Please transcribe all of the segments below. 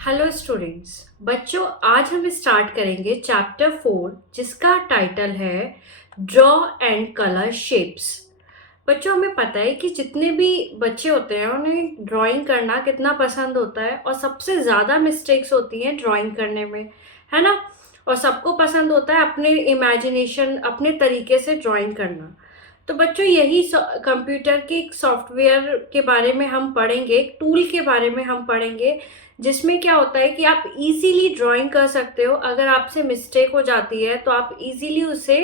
Hello students. बच्चों, आज हम स्टार्ट करेंगे चैप्टर 4 जिसका टाइटल है ड्रॉ एंड कलर शेप्स। बच्चों, हमें पता है कि जितने भी बच्चे होते हैं उन्हें ड्राइंग करना कितना पसंद होता है और सबसे ज़्यादा मिस्टेक्स होती हैं ड्राइंग करने में, है ना। और सबको पसंद होता है अपने इमेजिनेशन अपने तरीके से ड्राइंग करना। तो बच्चों, यही कंप्यूटर के एक सॉफ्टवेयर के बारे में हम पढ़ेंगे, एक टूल के बारे में हम पढ़ेंगे जिसमें क्या होता है कि आप इजीली ड्राइंग कर सकते हो। अगर आपसे मिस्टेक हो जाती है तो आप इजीली उसे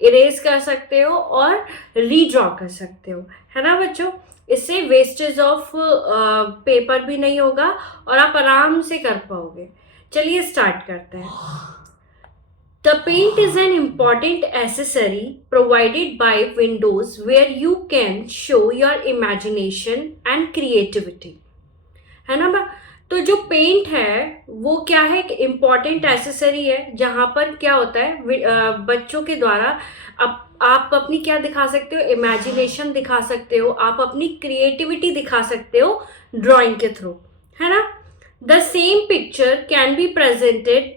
इरेज कर सकते हो और रीड्रॉ कर सकते हो, है ना बच्चों। इससे वेस्टेज ऑफ पेपर भी नहीं होगा और आप आराम से कर पाओगे। चलिए स्टार्ट करते हैं। The paint is an important accessory provided by Windows where you can show your imagination and creativity. है ना बा। तो जो पेंट है वो क्या है, एक इम्पॉर्टेंट एसेसरी है जहां पर क्या होता है बच्चों के द्वारा आप अपनी क्या दिखा सकते हो, इमेजिनेशन दिखा सकते हो, आप अपनी क्रिएटिविटी दिखा सकते हो ड्राइंग के थ्रू, है ना। The same picture can be presented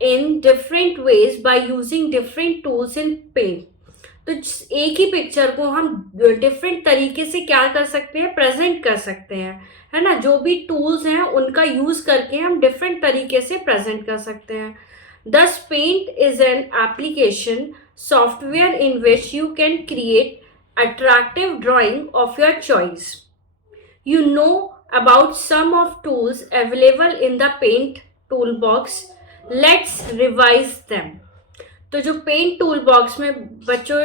in different ways by using different tools in paint. तो एक ही पिक्चर को हम डिफरेंट तरीके से क्या कर सकते हैं, प्रेजेंट कर सकते हैं, है ना। जो भी टूल्स हैं उनका यूज करके हम डिफरेंट तरीके से प्रेजेंट कर सकते हैं। This paint is an application software in which you can create attractive drawing of your choice. You know about some of tools available in the paint toolbox. Let's revise them. तो जो paint tool box में बच्चों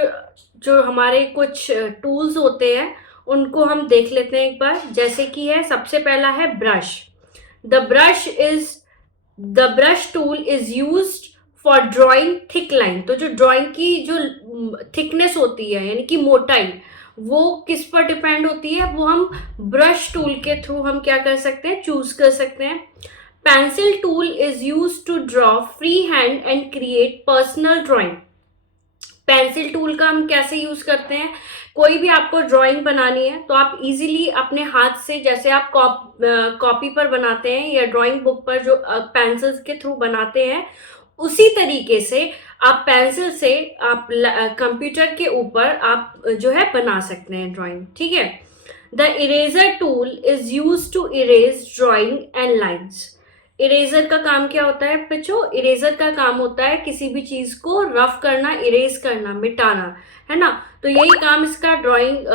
जो हमारे कुछ tools होते हैं उनको हम देख लेते हैं एक बार। जैसे कि है सबसे पहला है brush. The brush tool is used for drawing thick line. तो जो ड्राइंग की जो थिकनेस होती है यानी कि मोटाई, वो किस पर डिपेंड होती है, वो हम ब्रश टूल के थ्रू हम क्या कर सकते हैं, चूज कर सकते हैं। Pencil tool is use to draw free hand and create personal drawing. Pencil tool का हम कैसे यूज करते हैं, कोई भी आपको ड्राइंग बनानी है तो आप इजीली अपने हाथ से, जैसे आप कॉपी पर बनाते हैं या ड्राइंग बुक पर जो पेंसिल्स के थ्रू बनाते हैं, उसी तरीके से आप पेंसिल से आप कंप्यूटर के ऊपर आप जो है बना सकते हैं ड्राइंग, ठीक है। The eraser tool is use to erase drawing and lines. Eraser का काम क्या होता है बच्चों, इरेजर का काम होता है किसी भी चीज को रफ करना, इरेज करना, मिटाना, है ना। तो यही काम इसका ड्राइंग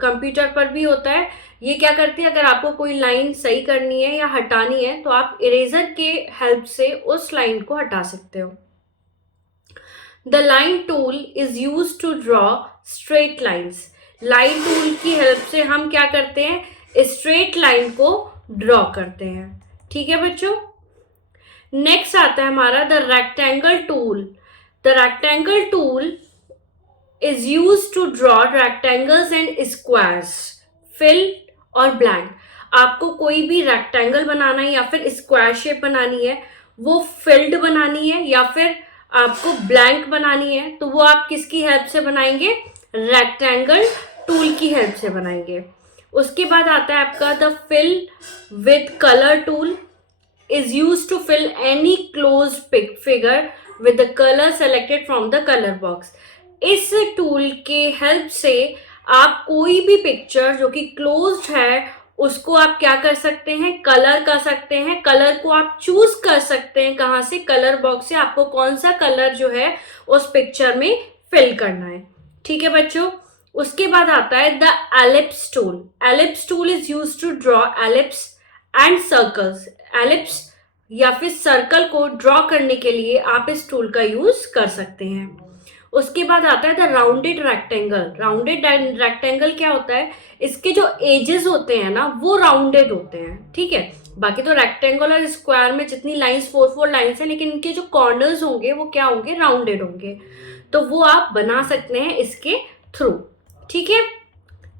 कंप्यूटर पर भी होता है। ये क्या करती है, अगर आपको कोई लाइन सही करनी है या हटानी है तो आप इरेजर के हेल्प से उस लाइन को हटा सकते हो। The line tool is use to draw straight lines. Line tool की हेल्प से हम क्या करते हैं, स्ट्रेट लाइन को ड्रॉ करते हैं, ठीक है बच्चों। नेक्स्ट आता है हमारा the rectangle tool. The rectangle tool is use to draw rectangles and squares, fill और ब्लैंक। आपको कोई भी रेक्टेंगल बनाना है या फिर स्क्वायर शेप बनानी है, वो फिल्ड बनानी है या फिर आपको ब्लैंक बनानी है, तो वो आप किसकी हेल्प से बनाएंगे, रेक्टेंगल टूल की हेल्प से बनाएंगे। उसके बाद आता है आपका the fill with colour tool is used to fill any closed figure with the color selected from the color box. इस टूल के हेल्प से आप कोई भी पिक्चर जो कि क्लोज्ड है उसको आप क्या कर सकते हैं, कलर कर सकते हैं। कलर को आप चूज कर सकते हैं कहाँ से, कलर बॉक्स से आपको कौन सा कलर जो है उस पिक्चर में फिल करना है, ठीक है बच्चों। उसके बाद आता है the ellipse tool. Ellipse tool is use to draw ellipse and circles. Ellipse या फिर सर्कल को ड्रॉ करने के लिए आप इस टूल का यूज कर सकते हैं। उसके बाद आता है the rounded rectangle. Rounded rectangle क्या होता है, इसके जो एजेस होते हैं ना वो राउंडेड होते हैं, ठीक है। बाकी तो रेक्टेंगल और स्क्वायर में जितनी लाइंस 4 लाइंस है, लेकिन इनके जो कॉर्नर्स होंगे वो क्या होंगे, राउंडेड होंगे। तो वो आप बना सकते हैं इसके थ्रू, ठीक है।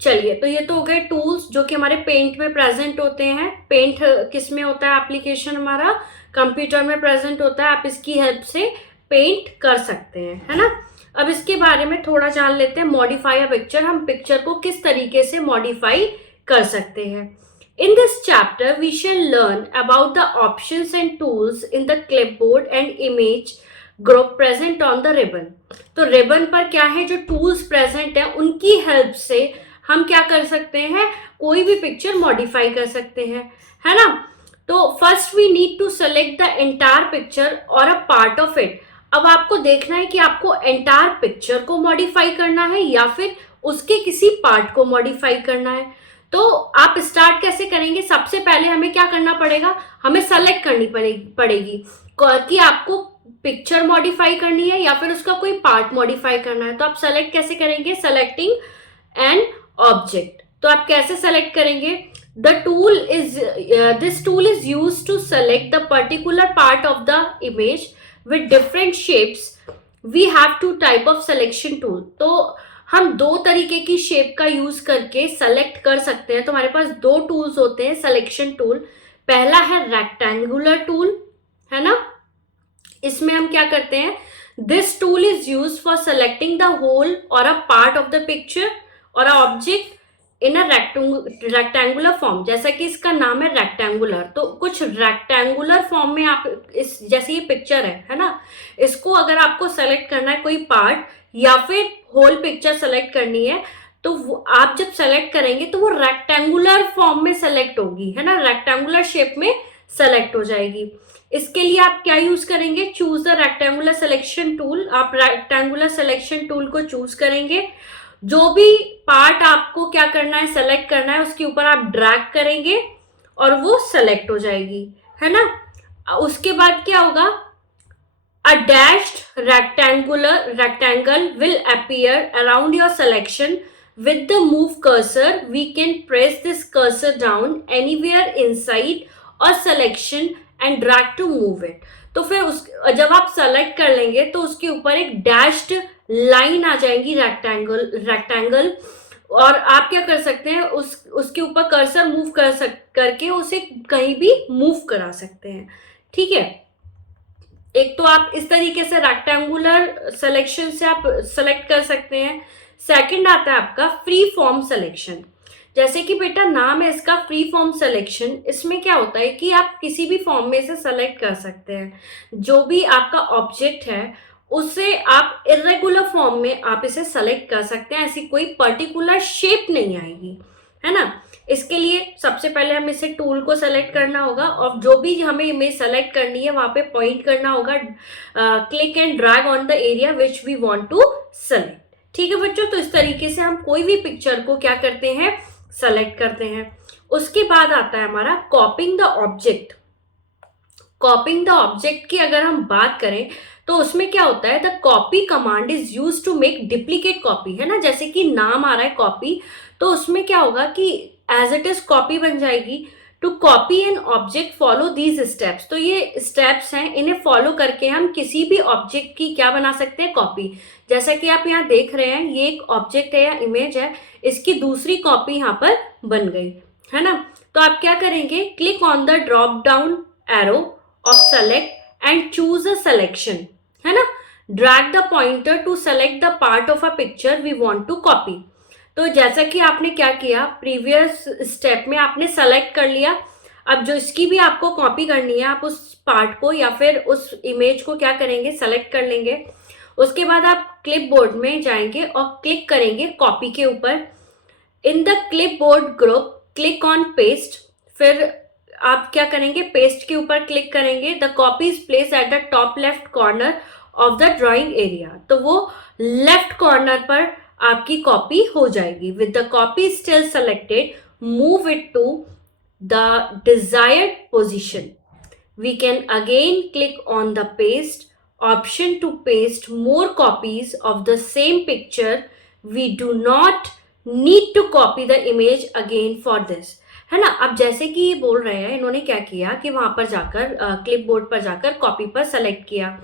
चलिए, तो ये तो हो गए टूल्स जो कि हमारे पेंट में प्रेजेंट होते हैं। पेंट किस में होता है, एप्लीकेशन हमारा कंप्यूटर में प्रेजेंट होता है। आप इसकी हेल्प से पेंट कर सकते हैं, है ना। अब इसके बारे में थोड़ा जान लेते हैं। मॉडिफाई अ पिक्चर, हम पिक्चर को किस तरीके से मॉडिफाई कर सकते हैं। In this chapter, we shall learn about the options and tools in the clipboard and image group present on the ribbon. तो रिबन पर क्या है, जो टूल्स प्रेजेंट हैं उनकी हेल्प से हम क्या कर सकते हैं, कोई भी पिक्चर मॉडिफाई कर सकते हैं, है ना। तो first we need to select the entire picture और अ पार्ट ऑफ इट। अब आपको देखना है कि आपको एंटायर पिक्चर को मॉडिफाई करना है या फिर उसके किसी पार्ट को मॉडिफाई करना है। तो आप स्टार्ट कैसे करेंगे, सबसे पहले हमें क्या करना पड़ेगा, हमें सेलेक्ट करनी पड़ेगी कि आपको पिक्चर मॉडिफाई करनी है या फिर उसका कोई पार्ट मॉडिफाई करना है। तो आप सेलेक्ट कैसे करेंगे, सेलेक्टिंग एन ऑब्जेक्ट। तो आप कैसे सेलेक्ट करेंगे, this tool is used to select the particular part of the image with different shapes. We have two type of selection tool. तो हम दो तरीके की शेप का यूज करके सेलेक्ट कर सकते हैं। तो हमारे पास दो टूल्स होते हैं सिलेक्शन टूल। पहला है रेक्टेंगुलर टूल, है ना। इसमें हम क्या करते हैं, this tool is use for selecting the whole और a part of the picture और a object in a rectangular form. जैसा कि इसका नाम है रेक्टेंगुलर, तो कुछ रेक्टेंगुलर फॉर्म में आप इस जैसे ये पिक्चर है ना, इसको अगर आपको सेलेक्ट करना है कोई पार्ट या फिर होल पिक्चर सेलेक्ट करनी है, तो आप जब सेलेक्ट करेंगे तो वो रेक्टेंगुलर फॉर्म में सेलेक्ट होगी, है ना, रेक्टेंगुलर शेप में सेलेक्ट हो जाएगी। इसके लिए आप क्या यूज करेंगे, choose the rectangular selection tool. आप रेक्टेंगुलर सिलेक्शन टूल को चूज करेंगे, जो भी पार्ट आपको क्या करना है, सेलेक्ट करना है, उसके ऊपर आप ड्रैग करेंगे और वो सेलेक्ट हो जाएगी, है ना। उसके बाद क्या होगा, a dashed rectangle will appear around your selection. With the move cursor, we can press this cursor down anywhere inside or selection and drag to move it. तो फिर जब आप सेलेक्ट कर लेंगे तो उसके ऊपर एक डैश्ड लाइन आ जाएगी रेक्टेंगल, और आप क्या कर सकते हैं, उसके ऊपर कर्सर मूव करके उसे कहीं भी मूव करा सकते हैं, ठीक है। एक तो आप इस तरीके से रेक्टेंगुलर सिलेक्शन से आप सेलेक्ट कर सकते हैं। सेकंड आता है आपका फ्री फॉर्म सिलेक्शन। जैसे कि बेटा नाम है इसका फ्री फॉर्म सिलेक्शन, इसमें क्या होता है कि आप किसी भी फॉर्म में से सेलेक्ट कर सकते हैं। जो भी आपका ऑब्जेक्ट है उसे आप इरेगुलर फॉर्म में आप इसे सेलेक्ट कर सकते हैं, ऐसी कोई पर्टिकुलर शेप नहीं आएगी, है ना। इसके लिए सबसे पहले हमें इसे टूल को सेलेक्ट करना होगा और जो भी हमें इमेज सेलेक्ट करनी है वहां पे पॉइंट करना होगा, click and drag on the area which we want to select, ठीक है बच्चों। तो इस तरीके से हम कोई भी पिक्चर को क्या करते हैं, सेलेक्ट करते हैं। उसके बाद आता है हमारा copying the object. Copying the object की अगर हम बात करें तो उसमें क्या होता है, the copy command is use to make duplicate copy, है ना। जैसे कि नाम आ रहा है कॉपी, तो उसमें क्या होगा कि एज इट इज कॉपी बन जाएगी। To copy an object follow these steps. तो ये स्टेप्स हैं, इन्हें फॉलो करके हम किसी भी ऑब्जेक्ट की क्या बना सकते हैं, कॉपी। जैसा कि आप यहाँ देख रहे हैं, ये एक ऑब्जेक्ट है या इमेज है, इसकी दूसरी कॉपी यहाँ पर बन गई, है ना। तो आप क्या करेंगे, click on the drop down arrow of select and choose a selection, है ना। Drag the pointer to select the part of a picture we want to copy. तो जैसा कि आपने क्या किया, प्रीवियस स्टेप में आपने सेलेक्ट कर लिया, अब जो इसकी भी आपको कॉपी करनी है, आप उस पार्ट को या फिर उस इमेज को क्या करेंगे, सेलेक्ट कर लेंगे। उसके बाद आप क्लिपबोर्ड में जाएंगे और क्लिक करेंगे कॉपी के ऊपर। In the clipboard group click on paste. फिर आप क्या करेंगे, पेस्ट के ऊपर क्लिक करेंगे। The copy is place at the top left corner of the drawing area. तो वो लेफ्ट कॉर्नर पर आपकी कॉपी हो जाएगी। With the copy still selected, move it to the desired position. We can again click on the paste option to paste more copies of the same picture. We do not need to copy the image again for this, है ना। अब जैसे कि ये बोल रहे हैं, इन्होंने क्या किया कि वहां पर जाकर क्लिपबोर्ड पर जाकर कॉपी पर सेलेक्ट किया,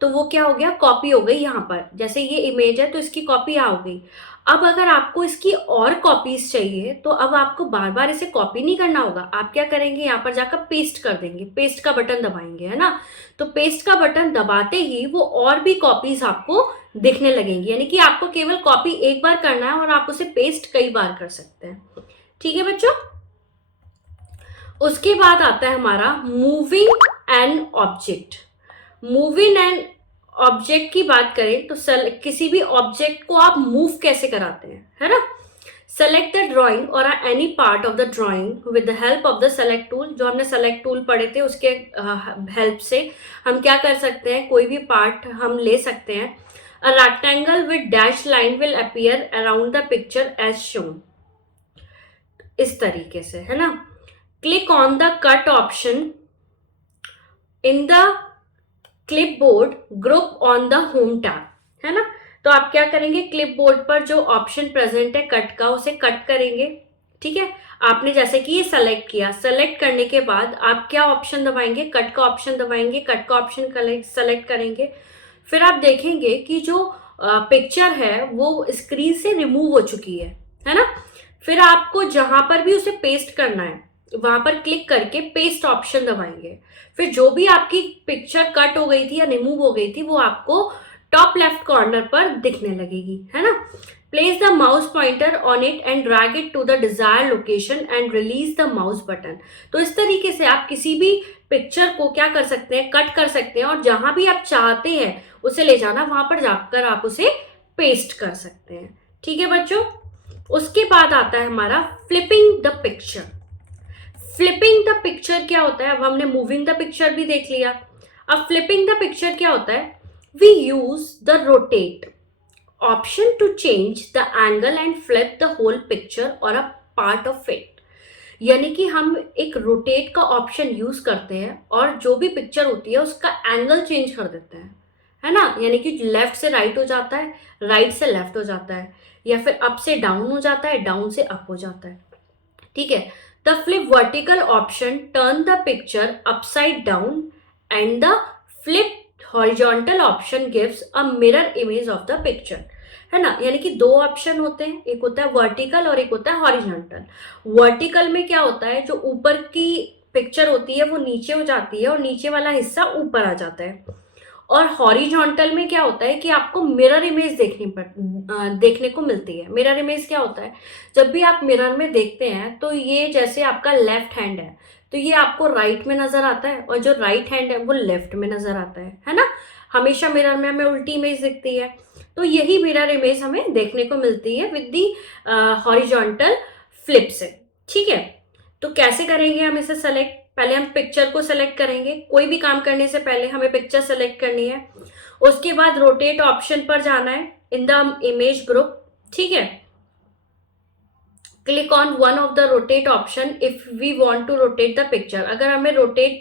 तो वो क्या हो गया, कॉपी हो गई। यहाँ पर जैसे ये इमेज है तो इसकी कॉपी आ हो गई। अब अगर आपको इसकी और कॉपीज चाहिए तो अब आपको बार बार इसे कॉपी नहीं करना होगा। आप क्या करेंगे, यहाँ पर जाकर पेस्ट कर देंगे, पेस्ट का बटन दबाएंगे, है ना। तो पेस्ट का बटन दबाते ही वो और भी कॉपीज आपको दिखने लगेंगी, यानी कि आपको केवल कॉपी एक बार करना है और आप उसे पेस्ट कई बार कर सकते हैं, ठीक है बच्चों। उसके बाद आता है हमारा moving an object. Moving an object की बात करें तो किसी भी ऑब्जेक्ट को आप मूव कैसे कराते हैं, है ना। सेलेक्ट द ड्राइंग और any part of the drawing with the help of the select tool. जो हमने सेलेक्ट टूल पढ़े थे उसके हेल्प से हम क्या कर सकते हैं, कोई भी पार्ट हम ले सकते हैं। A rectangle with dash line will appear around the picture as shown, इस तरीके से, है ना। Click on the cut option in the clipboard group on the home tab, है ना। तो आप क्या करेंगे, क्लिपबोर्ड पर जो ऑप्शन प्रेजेंट है कट का, उसे कट करेंगे। ठीक है, आपने जैसे कि ये सेलेक्ट किया, सेलेक्ट करने के बाद आप क्या ऑप्शन दबाएंगे, कट का ऑप्शन दबाएंगे, कट का ऑप्शन सेलेक्ट करेंगे। फिर आप देखेंगे कि जो पिक्चर है वो स्क्रीन से रिमूव हो चुकी है ना। फिर आपको जहां पर भी उसे पेस्ट करना है वहां पर क्लिक करके पेस्ट ऑप्शन दबाएंगे। फिर जो भी आपकी पिक्चर कट हो गई थी या रिमूव हो गई थी वो आपको टॉप लेफ्ट कॉर्नर पर दिखने लगेगी, है ना। Place the mouse pointer on it and drag it to the desire location and release the mouse button. तो इस तरीके से आप किसी भी पिक्चर को क्या कर सकते हैं, कट कर सकते हैं और जहां भी आप चाहते हैं उसे ले जाना, वहां पर जाकर आप उसे पेस्ट कर सकते हैं। ठीक है बच्चों, उसके बाद आता है हमारा flipping the picture. Flipping the picture क्या होता है, अब हमने मूविंग द पिक्चर भी देख लिया। अब फ्लिपिंग द पिक्चर क्या होता है, we use the rotate option to change the angle and flip the whole picture और अ पार्ट ऑफ इट। यानी कि हम एक रोटेट का ऑप्शन यूज करते हैं और जो भी पिक्चर होती है उसका एंगल चेंज कर देते हैं, है ना। यानी कि लेफ्ट से राइट हो जाता है, राइट से लेफ्ट हो जाता है, या फिर अप से डाउन हो जाता है, डाउन से अप हो जाता है। ठीक है, the flip vertical option turn the picture upside down and the flip horizontal option gives a mirror image of the picture, है ना। यानी कि दो ऑप्शन होते हैं, एक होता है वर्टिकल और एक होता है हॉरिजॉन्टल। वर्टिकल में क्या होता है, जो ऊपर की पिक्चर होती है वो नीचे हो जाती है और नीचे वाला हिस्सा ऊपर आ जाता है। और हॉरिजॉन्टल में क्या होता है कि आपको मिरर इमेज देखने को मिलती है। मिरर इमेज क्या होता है, जब भी आप मिरर में देखते हैं तो ये जैसे आपका लेफ्ट हैंड है तो ये आपको राइट में नजर आता है और जो राइट हैंड है वो लेफ्ट में नजर आता है ना। हमेशा मिरर में हमें उल्टी इमेज दिखती है, तो यही मिरर इमेज हमें देखने को मिलती है विद दी हॉरिजॉन्टल फ्लिप से। ठीक है, तो कैसे करेंगे हम इसे सेलेक्ट, पहले हम पिक्चर को सेलेक्ट करेंगे। कोई भी काम करने से पहले हमें पिक्चर सेलेक्ट करनी है, उसके बाद रोटेट ऑप्शन पर जाना है इन द इमेज ग्रुप। ठीक है, click on one of the rotate option if we want to rotate the picture. अगर हमें रोटेट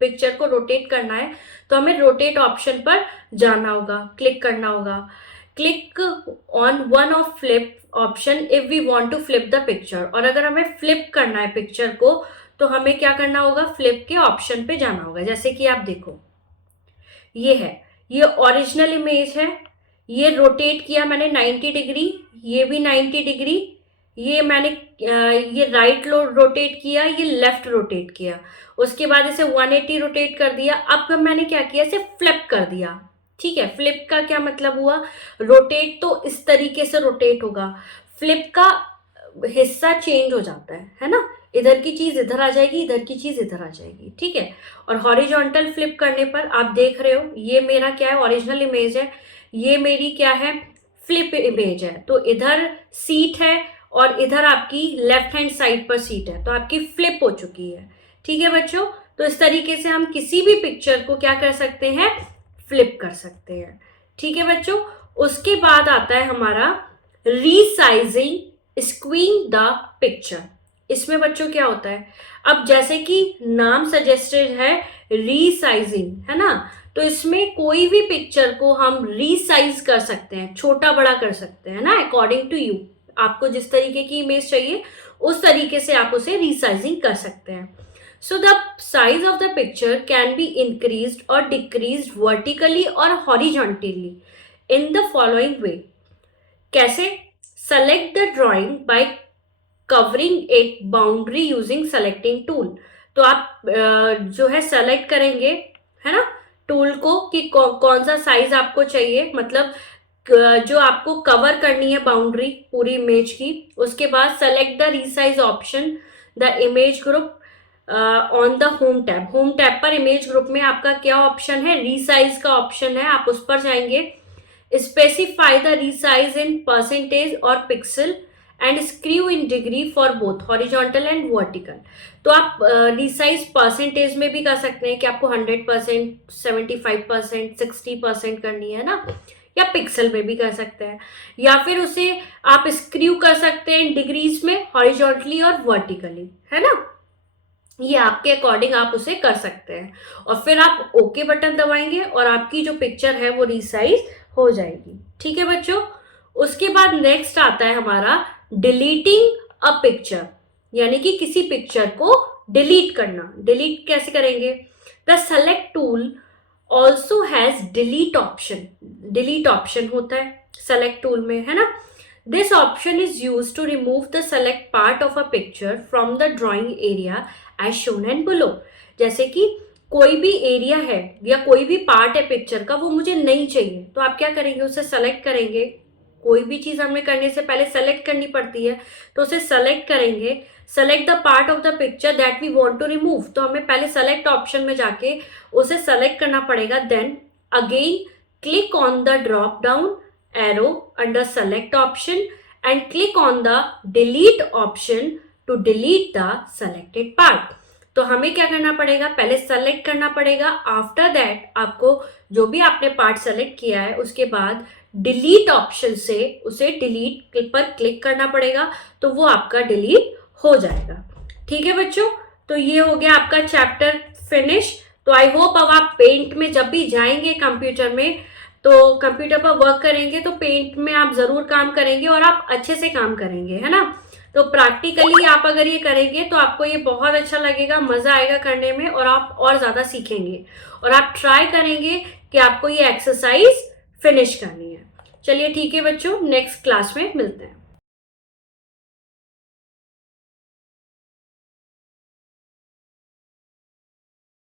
पिक्चर को रोटेट करना है तो हमें रोटेट ऑप्शन पर जाना होगा, क्लिक करना होगा। Click on one of flip option if we want to flip the picture. और अगर हमें फ्लिप करना है पिक्चर को तो हमें क्या करना होगा, फ्लिप के ऑप्शन पे जाना होगा। जैसे कि आप देखो ये है, ये ओरिजिनल इमेज है, ये रोटेट किया मैंने 90 डिग्री, ये भी 90 डिग्री, ये मैंने ये राइट रोटेट किया, ये लेफ्ट रोटेट किया, उसके बाद इसे 180 रोटेट कर दिया। अब मैंने क्या किया, इसे फ्लिप कर दिया। ठीक है, फ्लिप का क्या मतलब हुआ, रोटेट तो इस तरीके से रोटेट होगा, फ्लिप का हिस्सा चेंज हो जाता है ना। इधर की चीज इधर आ जाएगी, इधर की चीज इधर आ जाएगी। ठीक है, और हॉरिजॉन्टल फ्लिप करने पर आप देख रहे हो ये मेरा क्या है, ओरिजिनल इमेज है, ये मेरी क्या है, फ्लिप इमेज है। तो इधर सीट है और इधर आपकी लेफ्ट हैंड साइड पर सीट है, तो आपकी फ्लिप हो चुकी है। ठीक है बच्चों, तो इस तरीके से हम किसी भी पिक्चर को क्या कर सकते हैं, फ्लिप कर सकते हैं। ठीक है बच्चों, उसके बाद आता है हमारा रीसाइजिंग स्क्वीन द पिक्चर। इसमें बच्चों क्या होता है, अब जैसे कि नाम सजेस्टेड है रीसाइजिंग, है ना। तो इसमें कोई भी पिक्चर को हम रीसाइज कर सकते हैं, छोटा बड़ा कर सकते हैं ना, अकॉर्डिंग टू यू। आपको जिस तरीके की इमेज चाहिए उस तरीके से आप उसे रीसाइजिंग कर सकते हैं। So the size of the picture can be increased और डिक्रीज्ड वर्टिकली और horizontally in the following way. कैसे, select the drawing by covering it boundary using selecting tool. तो आप जो है सेलेक्ट करेंगे, है ना, टूल को कि कौन सा साइज आपको चाहिए, मतलब जो आपको कवर करनी है बाउंड्री पूरी इमेज की। उसके बाद select the resize option the image group on the home tab पर इमेज ग्रुप में आपका क्या ऑप्शन है, रीसाइज का ऑप्शन है, आप उस पर जाएंगे। Specify the resize in percentage और pixel and skew in degree for both horizontal and vertical. तो आप रिसाइज परसेंटेज में भी कर सकते हैं कि आपको 100%, 75%, 60% करनी है ना, या पिक्सल में भी कर सकते हैं, या फिर उसे आप स्क्रू कर सकते हैं डिग्रीज में हॉरिजॉन्टली और वर्टिकली, है ना। ये आपके अकॉर्डिंग आप उसे कर सकते हैं, और फिर आप ओके बटन दबाएंगे और आपकी जो पिक्चर है वो रिसाइज हो जाएगी। ठीक है बच्चों। उसके बाद नेक्स्ट आता है हमारा डिलीटिंग अ पिक्चर, यानी कि किसी पिक्चर को डिलीट करना। डिलीट कैसे करेंगे? The select tool also has delete option. Delete option होता है सेलेक्ट टूल में, है ना। This option is use to remove the select part of a picture from the drawing area as shown and below. जैसे कि कोई भी area है या कोई भी पार्ट है पिक्चर का, वो मुझे नहीं चाहिए, तो आप क्या करेंगे, उसे सेलेक्ट करेंगे। कोई भी चीज हमें करने से पहले सेलेक्ट करनी पड़ती है, तो उसे सेलेक्ट करेंगे। Select the part of the picture that we want to remove, तो हमें पहले सेलेक्ट ऑप्शन में जाके उसे सेलेक्ट करना पड़ेगा। Then again click on the drop down arrow under select option and click on the delete option to delete the selected part. तो हमें क्या करना पड़ेगा, पहले सेलेक्ट करना पड़ेगा। आफ्टर दैट आपको जो भी आपने पार्ट सेलेक्ट किया है उसके बाद डिलीट ऑप्शन से उसे डिलीट पर क्लिक करना पड़ेगा, तो वो आपका डिलीट हो जाएगा। ठीक है बच्चों, तो ये हो गया आपका चैप्टर फिनिश। तो आई होप अब आप पेंट में जब भी जाएंगे कंप्यूटर में, तो कंप्यूटर पर वर्क करेंगे, तो पेंट में आप जरूर काम करेंगे और आप अच्छे से काम करेंगे, है ना। तो प्रैक्टिकली आप अगर ये करेंगे तो आपको ये बहुत अच्छा लगेगा, मजा आएगा करने में, और आप और ज्यादा सीखेंगे, और आप ट्राई करेंगे कि आपको ये एक्सरसाइज फिनिश करनी है। चलिए ठीक है बच्चों, नेक्स्ट क्लास में मिलते हैं।